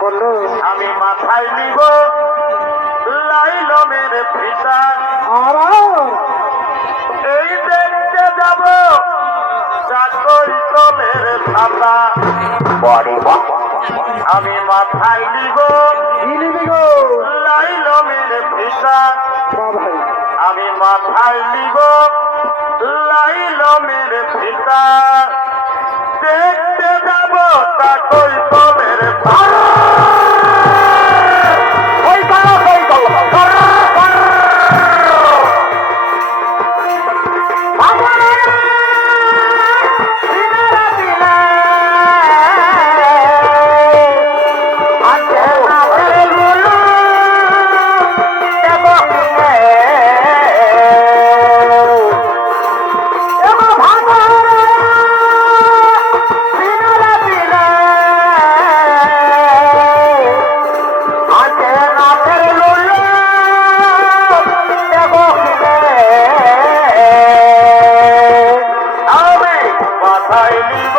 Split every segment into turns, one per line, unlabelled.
বলো
আমি মাথায় নিব লাইলমের ফিতা
আর
এই দেখতে যাব চাকর তলের ছাতা
বাড়ি বাপ
আমি মাথায় নিব লাইলমের ফিতা
বা
আমি মাথায় নিব লাইলমের ফিতা দেখতে যাব চাকর তলের ছাতা মাথায় নিব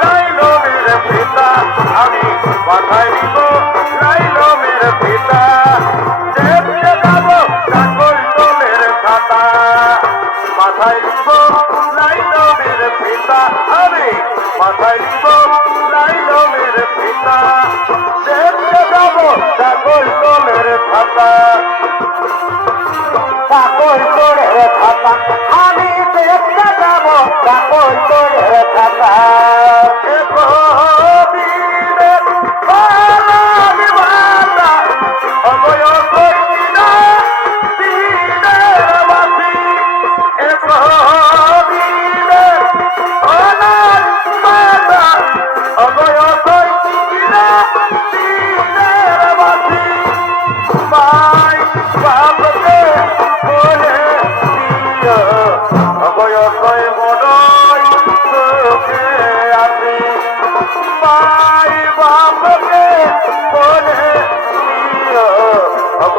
লাইলমের পিতা। আমি পিতা। দেখতে যাব চাকর তোলের খাতা। মাথায় নিব লাইলমের পিতা। আমি মাথায় পিতা।
আমি দেখতে যাব চাকর করে খাতা
অবয়সয়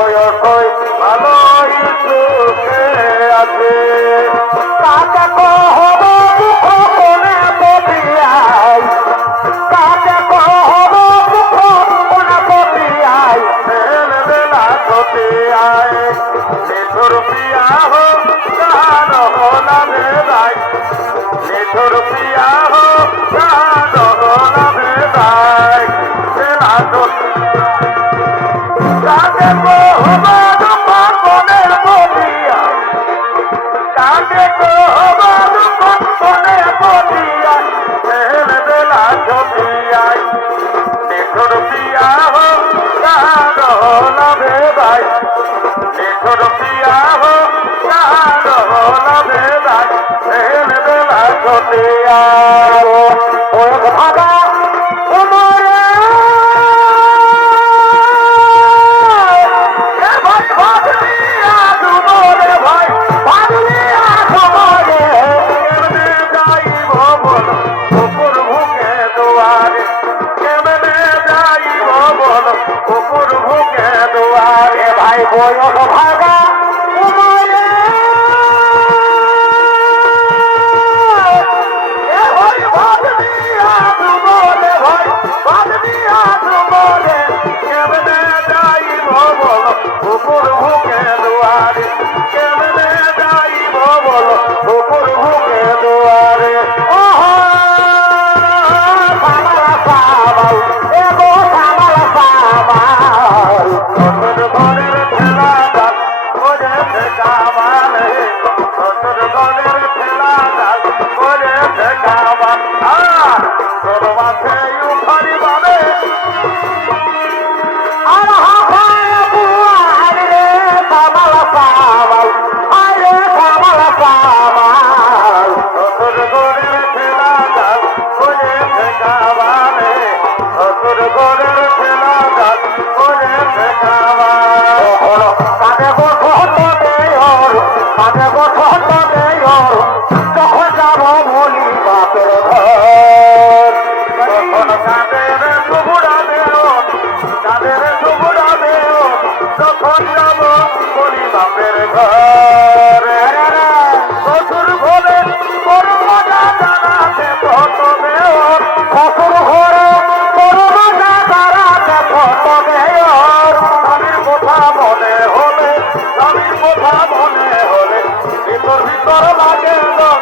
অবয়সয় ভালোই সুখে আছে।
কাকে কহব দুঃখ কোনে বলিয়াই কাকে কহব দুঃখ কোনে বলিয়াই
বেলা আয় নেথর পিয়া হো কুকুর ভুকে দুয়ারে
ভাই বয়স ভাগা।
স্বামীর কথা মনে হলে, ভিতর ভিতর লাগে দল,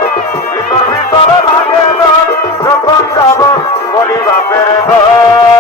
ভিতর ভিতর লাগে দল যখন যাব বলি বাপের ঘরে।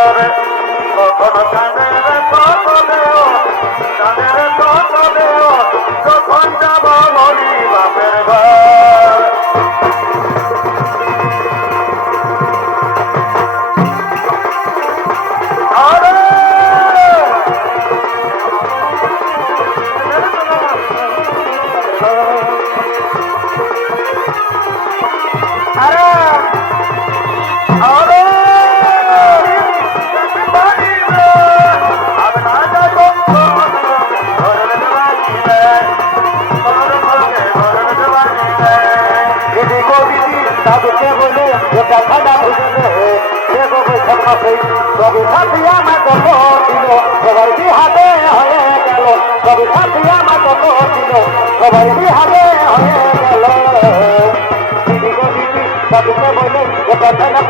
দাদুকে বলে যে কথাটা বুঝলে দেখো বৈশাখ মাসে কবি ছাপিয়া মা কত ছিল, সবাই বিহাতে হয়ে গেল, কবি ছাপিয়া মা কত ছিল, সবাই বিহাতে হয়ে গেল। দিদি গো দিদি দাদুকে বলে যে কথাটা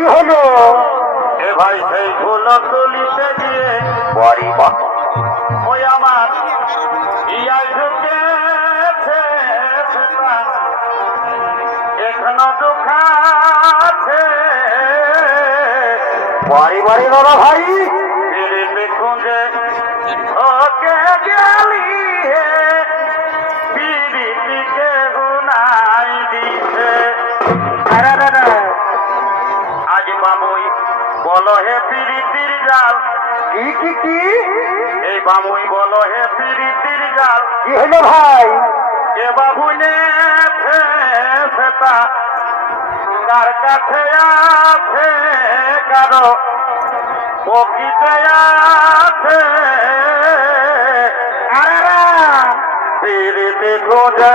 কি হলো।
এ ভাই সেই ফুল তুলিতে গিয়ে
বাড়ি
ওই আমার ইয়াই ঢুকেছে এখনও দুখাছে
বাড়ি বাড়ি দাদা ভাই।
খুঁজে ওকে গেলি
কি কি কি?
এই বলো হে পিড়িতির জাল
কি ভাই?
এ বাবুনে সেটা কার কাছে আছে কারও? প্রকৃতে আছে।
আরে
পিড়িতে খোঁজে।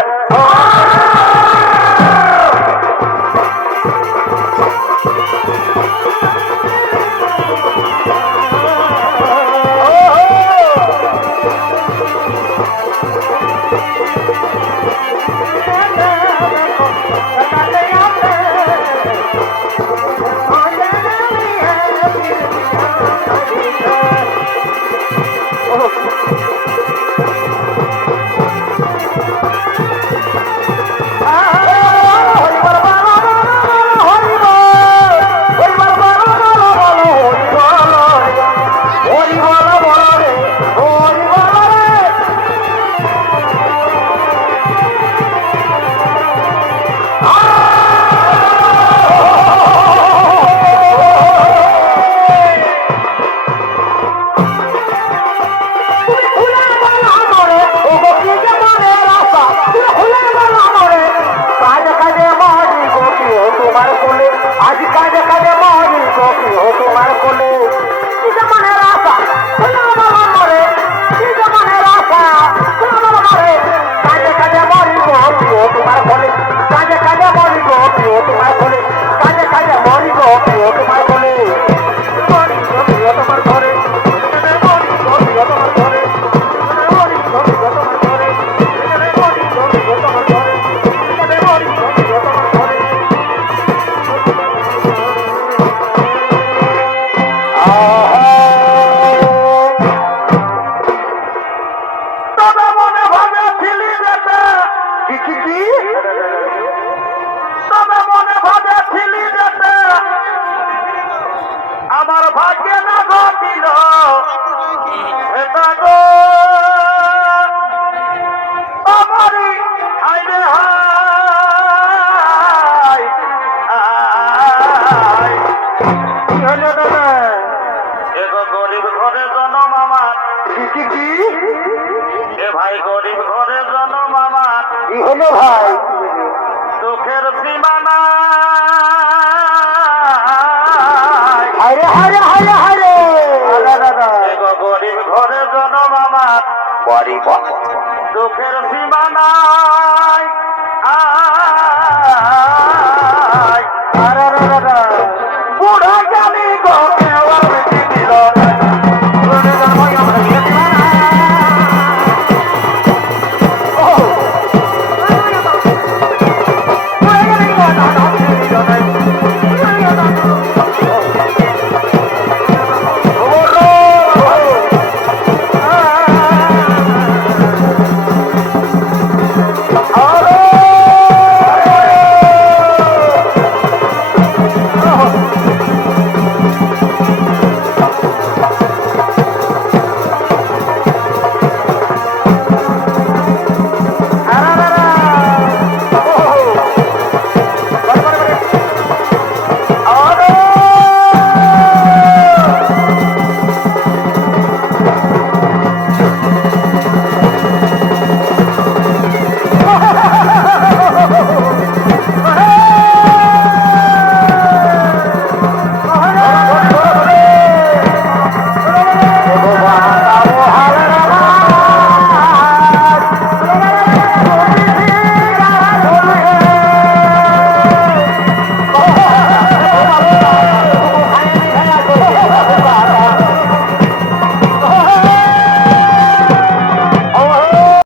Thank you.
Oh. গরিব ঘরে জনম আমার।
বাড়ি
দুঃখের সীমা নাই।